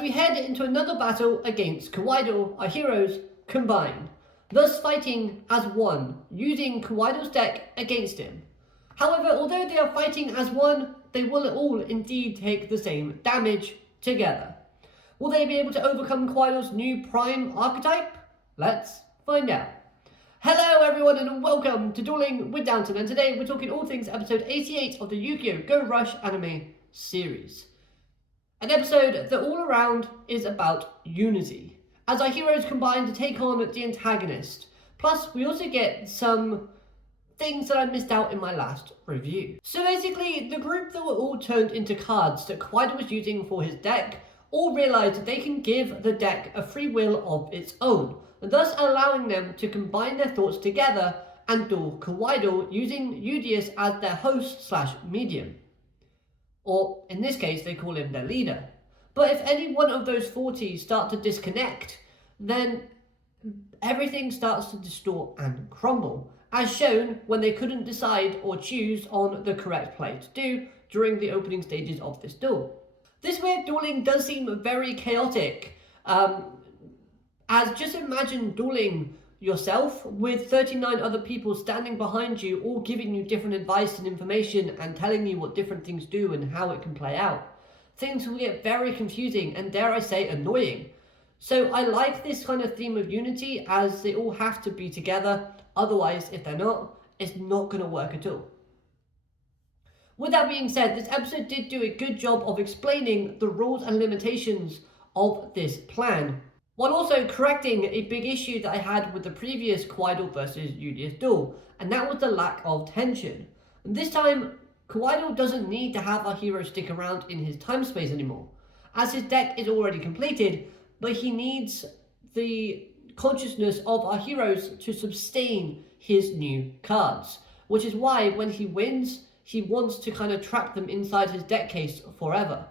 we head into another battle against Kauidal, our heroes combine, thus fighting as one, using Kauidal's deck against him. However, although they are fighting as one, they will all indeed take the same damage together. Will they be able to overcome Kauidal's new Praime archetype? Let's find out. Hello everyone and welcome to Dueling with Downton, and today we're talking all things episode 88 of the Yugioh Go Rush anime series. An episode that all around is about unity, as our heroes combine to take on the antagonist. Plus, we also get some things that I missed out in my last review. So basically, the group that were all turned into cards that Kauidal was using for his deck all realised that they can give the deck a free will of its own, thus allowing them to combine their thoughts together and duel Kauidal using Yugioh as their host/medium. Or, in this case, they call him their leader. But if any one of those 40 start to disconnect, then everything starts to distort and crumble, as shown when they couldn't decide or choose on the correct play to do during the opening stages of this duel. This way of dueling does seem very chaotic, as just imagine dueling yourself with 39 other people standing behind you, all giving you different advice and information and telling you what different things do and how it can play out. Things will get very confusing and, dare I say, annoying. So I like this kind of theme of unity, as they all have to be together, otherwise if they're not, it's not going to work at all. With that being said, this episode did do a good job of explaining the rules and limitations of this plan, while also correcting a big issue that I had with the previous Kauidal versus Yugioh duel, and that was the lack of tension. And this time, Kauidal doesn't need to have our hero stick around in his time space anymore, as his deck is already completed, but he needs the consciousness of our heroes to sustain his new cards, which is why when he wins, he wants to kind of trap them inside his deck case forever.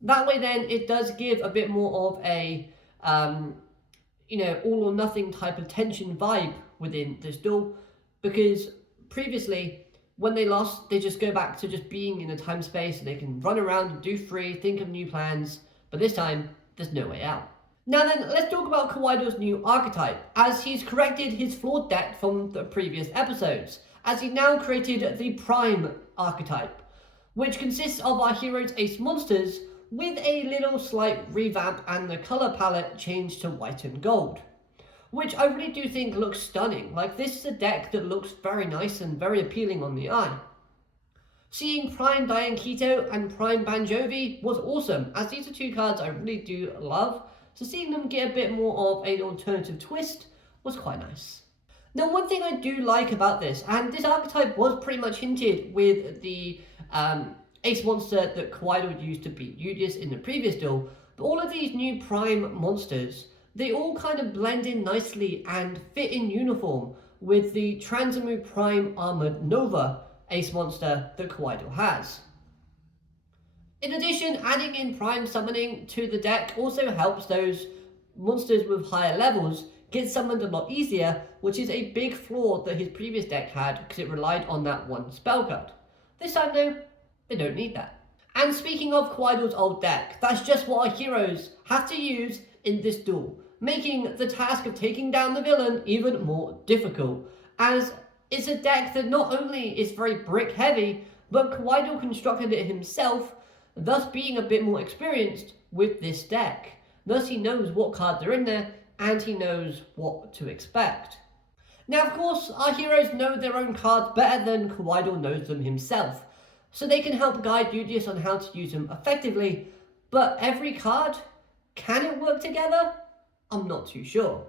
That way then, it does give a bit more of a all or nothing type of tension vibe within this duel, because previously when they lost, they just go back to just being in a time space and they can run around and do free, think of new plans, but this time there's no way out. Now then, let's talk about Kauidal's new archetype, as he's corrected his flawed deck from the previous episodes, as he now created the Praime archetype, which consists of our heroes' ace monsters with a little slight revamp and the colour palette changed to white and gold, which I really do think looks stunning. Like, this is a deck that looks very nice and very appealing on the eye. Seeing Praime Diane Keto and Praime Banjovi was awesome, as these are two cards I really do love, so seeing them get a bit more of an alternative twist was quite nice. Now, one thing I do like about this, and this archetype was pretty much hinted with the ace monster that Kauidal used to beat Yugioh in the previous duel, but all of these new Praime monsters, they all kind of blend in nicely and fit in uniform with the Transamu Praime Armored Nova ace monster that Kauidal has. In addition, adding in Praime summoning to the deck also helps those monsters with higher levels get summoned a lot easier, which is a big flaw that his previous deck had because it relied on that one spell card. This time though, they don't need that. And speaking of Kauidal's old deck, that's just what our heroes have to use in this duel, making the task of taking down the villain even more difficult, as it's a deck that not only is very brick heavy, but Kauidal constructed it himself, thus being a bit more experienced with this deck. Thus he knows what cards are in there, and he knows what to expect. Now of course, our heroes know their own cards better than Kauidal knows them himself, so they can help guide Yugioh on how to use them effectively, but every card, can it work together? I'm not too sure.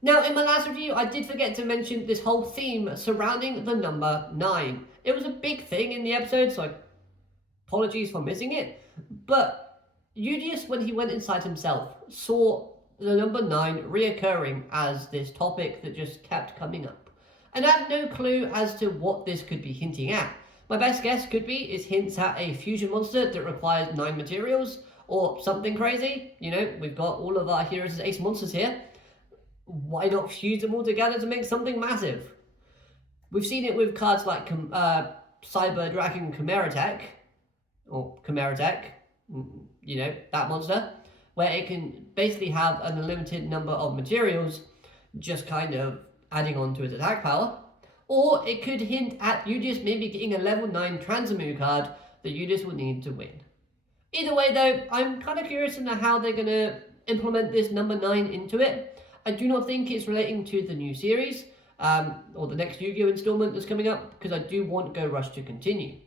Now, in my last review, I did forget to mention this whole theme surrounding the number 9. It was a big thing in the episode, so apologies for missing it, but Yugioh, when he went inside himself, saw the number 9 reoccurring as this topic that just kept coming up. And I have no clue as to what this could be hinting at. My best guess could be is hints at a fusion monster that requires 9 materials, or something crazy. You know, we've got all of our heroes as ace monsters here. Why not fuse them all together to make something massive? We've seen it with cards like Cyber Dragon Chimera Tech, or Chimera Tech, you know, that monster. where it can basically have an unlimited number of materials, just kind of adding on to its attack power. Or it could hint at you just maybe getting a level 9 Transamu card that you just will need to win. Either way though, I'm kind of curious into how they're going to implement this number 9 into it. I do not think it's relating to the new series, or the next Yu-Gi-Oh installment that's coming up, because I do want Go Rush to continue.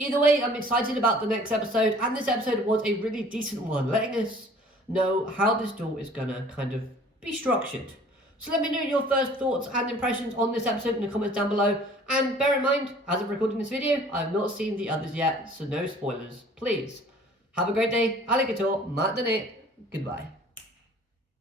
Either way, I'm excited about the next episode, and this episode was a really decent one, letting us know how this duel is going to kind of be structured. So let me know your first thoughts and impressions on this episode in the comments down below, and bear in mind, as of recording this video, I have not seen the others yet, so no spoilers, please. Have a great day, alligator, matane, goodbye.